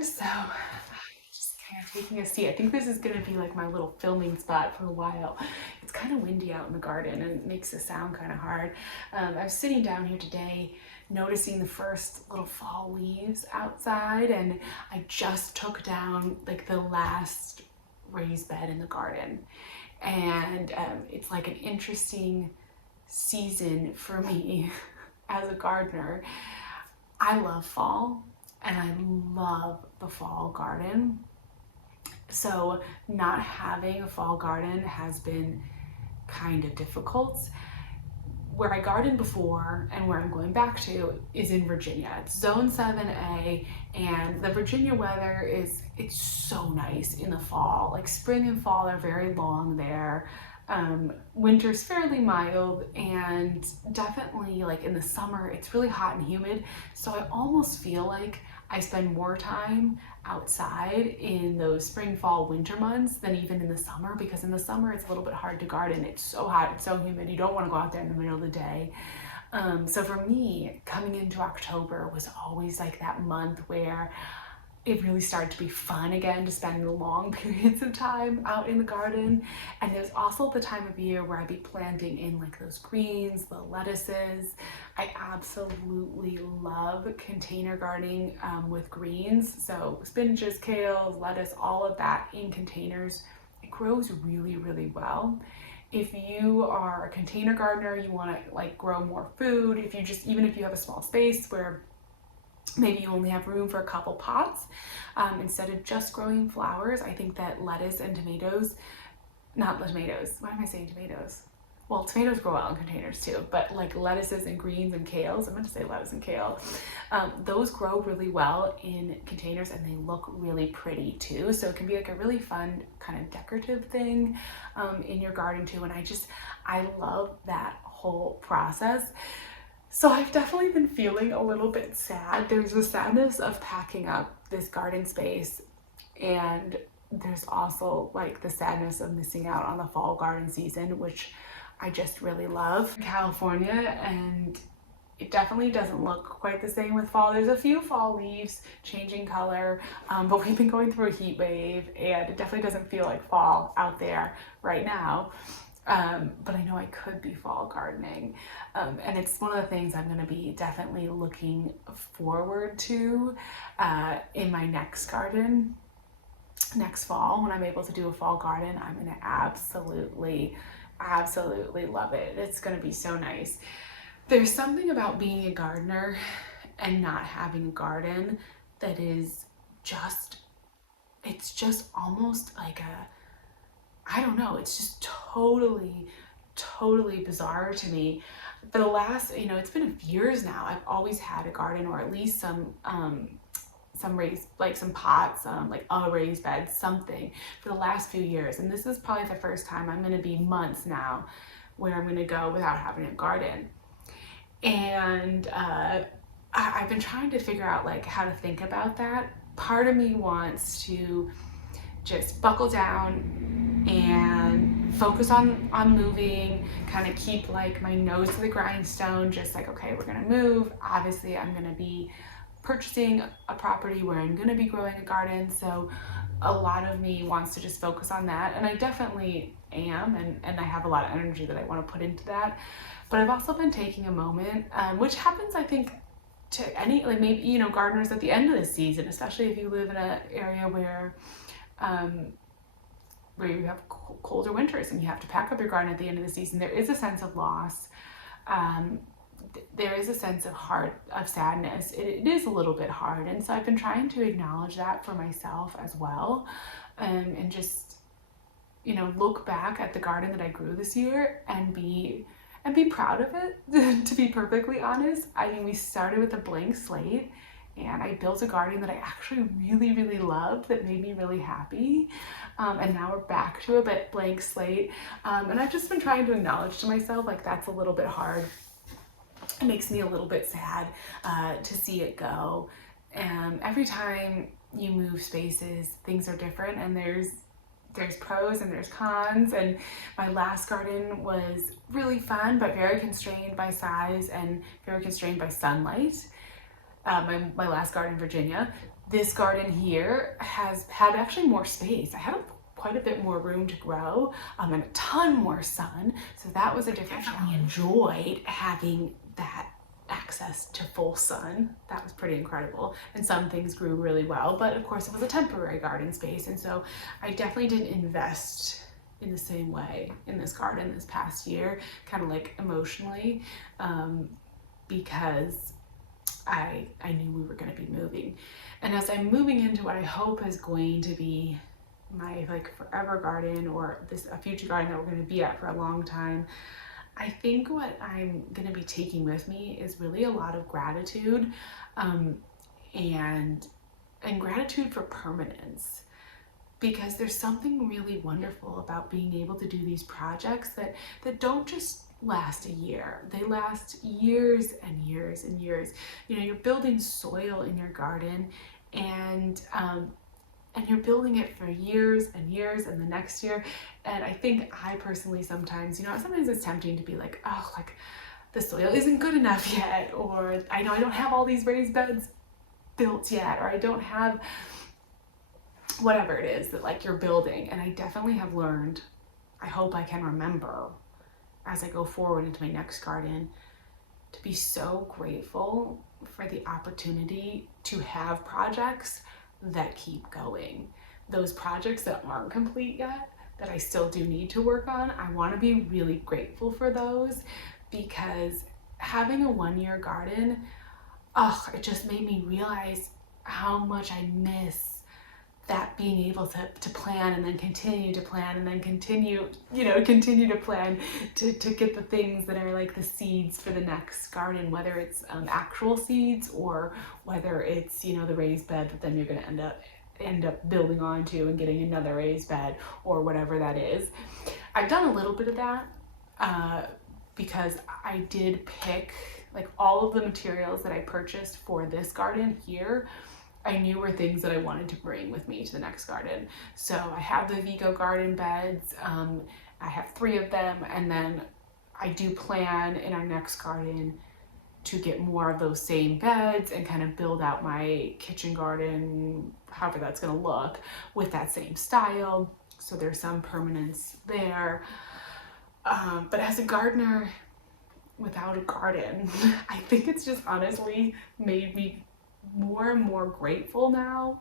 outdoors, so just kind of taking a seat. I think this is going to be like my little filming spot for a while. It's kind of windy out in the garden and it makes the sound kind of hard. I was sitting down here today noticing the first little fall leaves outside, and I just took down like the last raised bed in the garden. And it's like an interesting season for me as a gardener. I love fall and I love the fall garden. So not having a fall garden has been kind of difficult. Where I gardened before and where I'm going back to is in Virginia. It's zone 7A, and the Virginia weather it's so nice in the fall. Like spring and fall are very long there. Winter's fairly mild, and definitely like in the summer it's really hot and humid. So I almost feel like I spend more time outside in those spring, fall, winter months than even in the summer, because in the summer it's a little bit hard to garden. It's so hot, it's so humid, you don't want to go out there in the middle of the day. So for me, coming into October was always like that month where it really started to be fun again to spend long periods of time out in the garden. And there's also the time of year where I'd be planting in like those greens, the lettuces. I absolutely love container gardening with greens. So spinaches, kales, lettuce, all of that in containers. It grows really, really well. If you are a container gardener, you want to like grow more food. If you just, even if you have a small space where maybe you only have room for a couple pots, instead of just growing flowers, I think that lettuce and tomatoes, not tomatoes, why am I saying tomatoes? Well, tomatoes grow well in containers too, but like lettuces and greens and kales, I'm going to say lettuce and kale, those grow really well in containers and they look really pretty too. So it can be like a really fun kind of decorative thing in your garden too. And I love that whole process. So I've definitely been feeling a little bit sad. There's the sadness of packing up this garden space, and there's also like the sadness of missing out on the fall garden season, which I just really love. California, and it definitely doesn't look quite the same with fall. There's a few fall leaves changing color, but we've been going through a heat wave and it definitely doesn't feel like fall out there right now. But I know I could be fall gardening. And it's one of the things I'm going to be definitely looking forward to in my next garden. Next fall, when I'm able to do a fall garden, I'm going to absolutely love it. It's going to be so nice. There's something about being a gardener and not having a garden that is it's just almost like I don't know, it's just totally bizarre to me. For the last, it's been years now, I've always had a garden, or at least some raised, like some pots, like a raised bed, something, for the last few years. And this is probably the first time I'm going to be months now where I'm going to go without having a garden. And I've been trying to figure out like how to think about that. Part of me wants to just buckle down and focus on moving, kind of keep like my nose to the grindstone, just like, okay, we're gonna move. Obviously I'm gonna be purchasing a property where I'm gonna be growing a garden, so a lot of me wants to just focus on that, and I definitely am, and I have a lot of energy that I want to put into that. But I've also been taking a moment, which happens I think to any, like maybe, gardeners at the end of the season, especially if you live in an area where you have colder winters and you have to pack up your garden at the end of the season. There is a sense of loss. There is a sense of sadness. It is a little bit hard, and so I've been trying to acknowledge that for myself as well, and just look back at the garden that I grew this year and be proud of it. To be perfectly honest, I mean, we started with a blank slate, and I built a garden that I actually really loved, that made me really happy. And now we're back to a blank slate. And I've just been trying to acknowledge to myself, like, that's a little bit hard. It makes me a little bit sad to see it go. Every time you move spaces, things are different, and there's pros and there's cons. And my last garden was really fun, but very constrained by size and very constrained by sunlight. My last garden in Virginia. This garden here has had actually more space. I had quite a bit more room to grow, and a ton more sun. So that was a different challenge. I enjoyed having that access to full sun. That was pretty incredible. And some things grew really well, but of course it was a temporary garden space. And so I definitely didn't invest in the same way in this garden this past year, kind of like emotionally, because I knew we were going to be moving. And as I'm moving into what I hope is going to be my like forever garden, or a future garden that we're going to be at for a long time, I think what I'm going to be taking with me is really a lot of gratitude, and gratitude for permanence, because there's something really wonderful about being able to do these projects that don't just last a year. They last years and years and years. You know, you're building soil in your garden, and you're building it for years and years and the next year. And I think I personally sometimes it's tempting to be like, oh, like the soil isn't good enough yet, or I know I don't have all these raised beds built yet, or I don't have whatever it is that like you're building. And I definitely have learned, I hope I can remember as I go forward into my next garden, to be so grateful for the opportunity to have projects that keep going. Those projects that aren't complete yet, that I still do need to work on, I want to be really grateful for those, because having a 1-year garden, it just made me realize how much I miss that, being able to plan and then continue to plan and then continue to plan to get the things that are like the seeds for the next garden, whether it's actual seeds, or whether it's, the raised bed that then you're going to end up building onto and getting another raised bed, or whatever that is. I've done a little bit of that because I did pick like all of the materials that I purchased for this garden here. I knew were things that I wanted to bring with me to the next garden. So I have the Vego garden beds. I have 3 of them, and then I do plan in our next garden to get more of those same beds and kind of build out my kitchen garden, however that's going to look, with that same style. So there's some permanence there. But as a gardener without a garden, I think it's just honestly made me more and more grateful now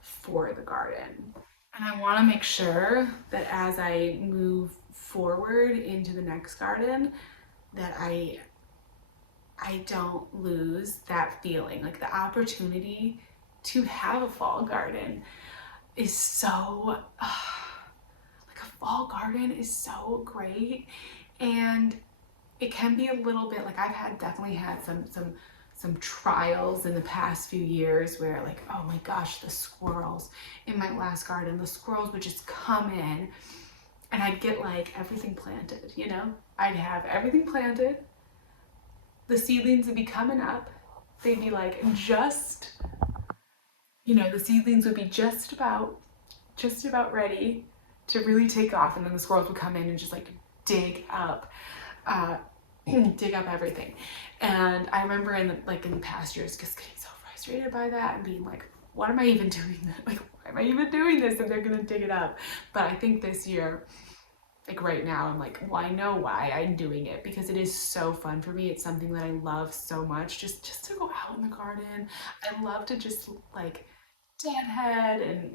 for the garden. And I want to make sure that as I move forward into the next garden, that I don't lose that feeling. Like the opportunity to have a fall garden is so like a fall garden is so great. And it can be a little bit like, I've definitely had some trials in the past few years where like, oh my gosh, the squirrels in my last garden, the squirrels would just come in, and I'd get like everything planted, I'd have everything planted, the seedlings would be coming up, they'd be like just, the seedlings would be just about ready to really take off, and then the squirrels would come in and just like dig up everything. And I remember in the past years just getting so frustrated by that and being like, what am I even doing? Like, why am I even doing this if they're gonna dig it up? But I think this year, like right now, I'm like, well, I know why I'm doing it, because it is so fun for me. It's something that I love so much, just to go out in the garden. I love to just like deadhead, and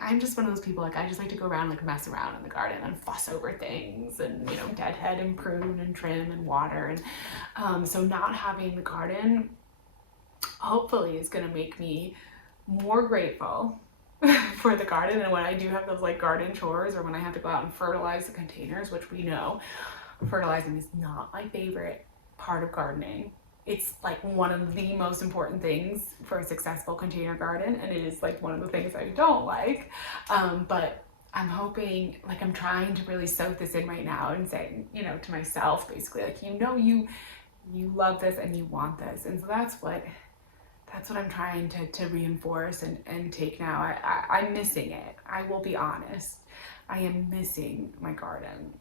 I'm just one of those people, like I just like to go around, like mess around in the garden and fuss over things, and deadhead and prune and trim and water. And so not having the garden hopefully is going to make me more grateful for the garden. And when I do have those like garden chores, or when I have to go out and fertilize the containers, which we know fertilizing is not my favorite part of gardening. It's like one of the most important things for a successful container garden, and it is like one of the things I don't like. But I'm hoping, like I'm trying to really soak this in right now and say, to myself, basically, like, you love this and you want this. And so that's what I'm trying to reinforce and take now. I'm missing it. I will be honest. I am missing my garden.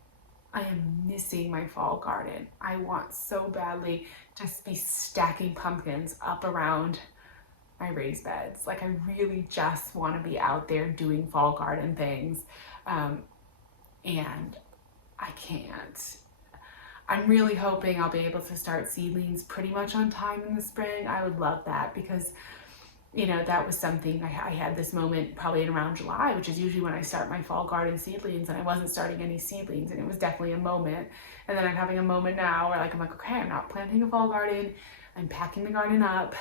I am missing my fall garden. I want so badly to be stacking pumpkins up around my raised beds. Like I really just want to be out there doing fall garden things. And I can't. I'm really hoping I'll be able to start seedlings pretty much on time in the spring. I would love that because, you know, that was something I had this moment probably in around July, which is usually when I start my fall garden seedlings, and I wasn't starting any seedlings, and it was definitely a moment. And then I'm having a moment now where I'm like, okay, I'm not planting a fall garden. I'm packing the garden up.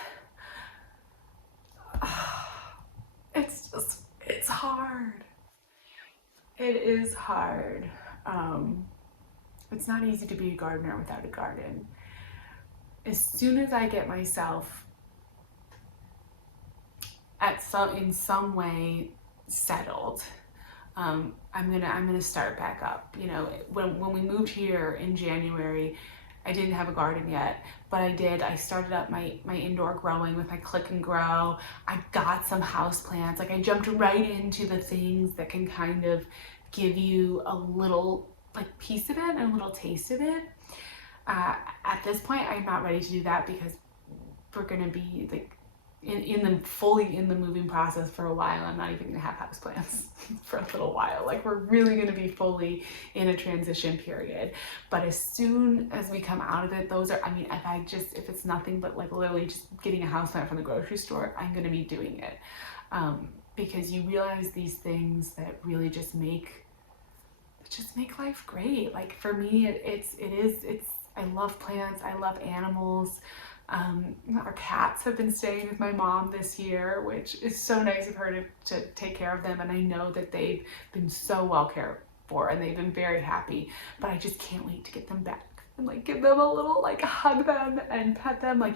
It's hard. It is hard. It's not easy to be a gardener without a garden. As soon as I get myself in some way settled, I'm gonna start back up. You know, when we moved here in January, I didn't have a garden yet, but I did. I started up my indoor growing with my Click and Grow. I got some house plants. Like I jumped right into the things that can kind of give you a little like piece of it and a little taste of it. At this point, I'm not ready to do that because we're gonna be like fully in the moving process for a while. I'm not even gonna have houseplants for a little while. Like we're really gonna be fully in a transition period. But as soon as we come out of it, those are, I mean, if it's nothing but like literally just getting a houseplant from the grocery store, I'm gonna be doing it. Because you realize these things that really just make life great. Like for me, I love plants, I love animals. Our cats have been staying with my mom this year, which is so nice of her to take care of them, and I know that they've been so well cared for and they've been very happy, but I just can't wait to get them back and like give them a little like hug them and pet them. Like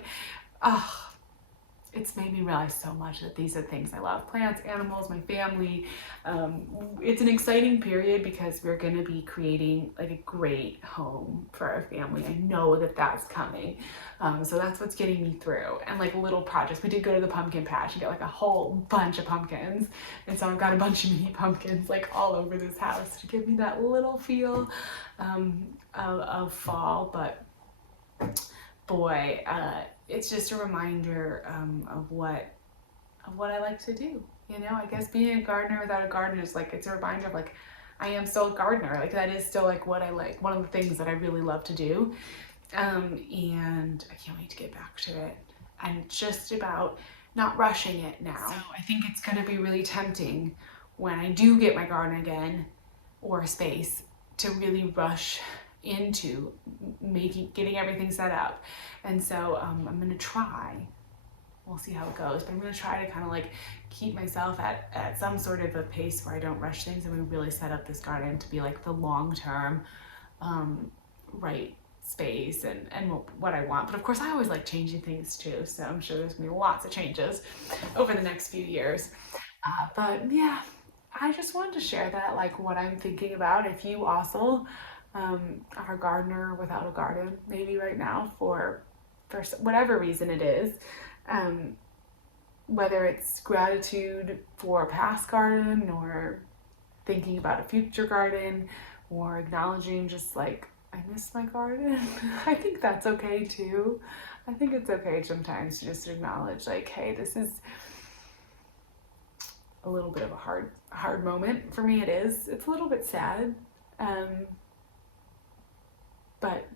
it's made me realize so much that these are things I love: plants, animals, my family. It's an exciting period because we're going to be creating like a great home for our family. I know that that's coming. So that's what's getting me through. And like little projects. We did go to the pumpkin patch and get like a whole bunch of pumpkins. And so I've got a bunch of mini pumpkins like all over this house to give me that little feel of fall. But boy, it's just a reminder of what I like to do. You know, I guess being a gardener without a garden is like, it's a reminder of like, I am still a gardener. Like that is still like what I like, one of the things that I really love to do. And I can't wait to get back to it. I'm just about not rushing it now. So I think it's gonna be really tempting when I do get my garden again or a space to really rush into getting everything set up. And so I'm gonna try, we'll see how it goes, but I'm gonna try to kind of like keep myself at some sort of a pace where I don't rush things, and we really set up this garden to be like the long-term right space and what I want. But of course I always like changing things too, so I'm sure there's gonna be lots of changes over the next few years. But yeah, I just wanted to share that, like what I'm thinking about. If you also are a gardener without a garden, maybe right now for whatever reason it is, whether it's gratitude for a past garden or thinking about a future garden or acknowledging just like, I miss my garden. I think that's okay too. I think it's okay sometimes to just acknowledge like, hey, this is a little bit of a hard moment for me. It's a little bit sad. But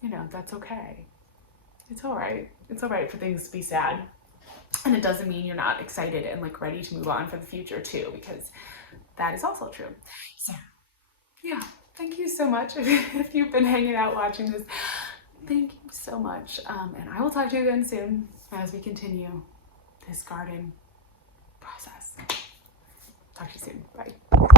you know, that's okay. It's all right. It's all right for things to be sad. And it doesn't mean you're not excited and like ready to move on for the future too, because that is also true. So yeah, thank you so much if you've been hanging out watching this. Thank you so much. And I will talk to you again soon as we continue this garden process. Talk to you soon. Bye.